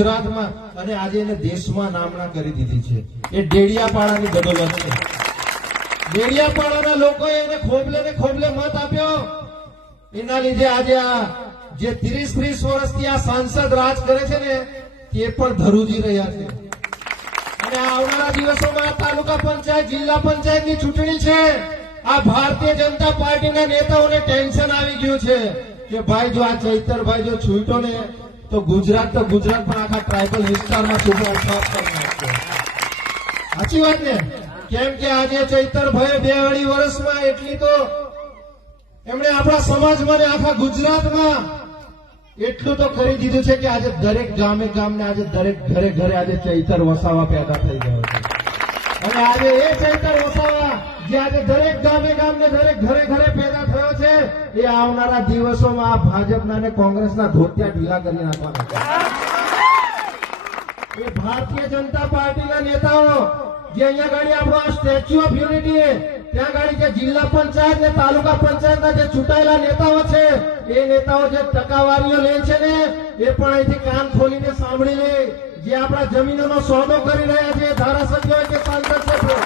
ગુજરાતમાં અને આજે એને દેશમાં નામના કરી દીધી છે. એ ડેડિયાપાડાની બદોલત છે. ડેડિયાપાડાના લોકોએ એને ખોબલે ને ખોબલે મત આપ્યો. એના લીધે આજે આ જે ત્રીસ ત્રીસ વર્ષથી આ સાંસદ રાજ કરે છે ને, તે પણ ધરુજી રહ્યા છે. અને આવનારા દિવસોમાં તાલુકા પંચાયત, જિલ્લા પંચાયતની ચૂંટણી છે. આ ભારતીય જનતા પાર્ટીના નેતાઓને ટેન્શન આવી ગયું છે કે ભાઈ જો આ ચૈતરભાઈ જો છૂટો ને તો ગુજરાત તો ગુજરાત પણ આખા ટ્રાઇબલ વિસ્તારમાં છોકરા સાફ કરી નાખશે સાચી વાત ને? કેમ કે આજે ચૈતરભાઈ બે અઢી વર્ષમાં એટલી તો એમણે આપણા સમાજમાં ને આખા ગુજરાતમાં એટલું તો કરી દીધું છે કે આજે દરેક ગામે ગામને આજે દરેક ઘરે ઘરે આજે ચૈતર વસાવા પેદા થઈ ગયો છે. અને આજે એ ચૈતર વસાવા જે દરેક ગામે ગામને દરેક ઘરે ઘરે પેદા થયો છે, એ આવનારા દિવસોમાં આ ભાજપના અને કોંગ્રેસના ધોતિયા ઢીલા કરી નાખવાના એ ભારતીય જનતા પાર્ટીના નેતાઓ, જે અહીંયા ગાડી આપણો સ્ટેચ્યુ ઓફ યુનિટી ત્યાં ગાડી જે જિલ્લા પંચાયત ને તાલુકા પંચાયતના જે ચૂંટાયેલા નેતાઓ છે, એ નેતાઓ જે ટકાવારીઓ લે છે ને, એ પણ અહીંથી કાન ખોલીને સાંભળી લે જે આપણા જમીનોનો સોદો કરી રહ્યા છે ધારાસભ્યો કે સાંસદ છે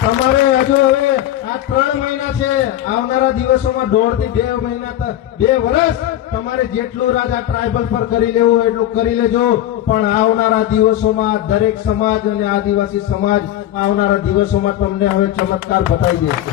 તમારે હજુ હવે આ ત્રણ મહિના છે. આવનારા દિવસોમાં દોઢથી બે મહિના બે વર્ષ તમારે જેટલું રાજ આ ટ્રાઇબલ પર કરી લેવું એટલું કરી લેજો. પણ આવનારા દિવસોમાં દરેક સમાજ અને આદિવાસી સમાજ આવનારા દિવસોમાં તમને હવે ચમત્કાર બતાવી દેશે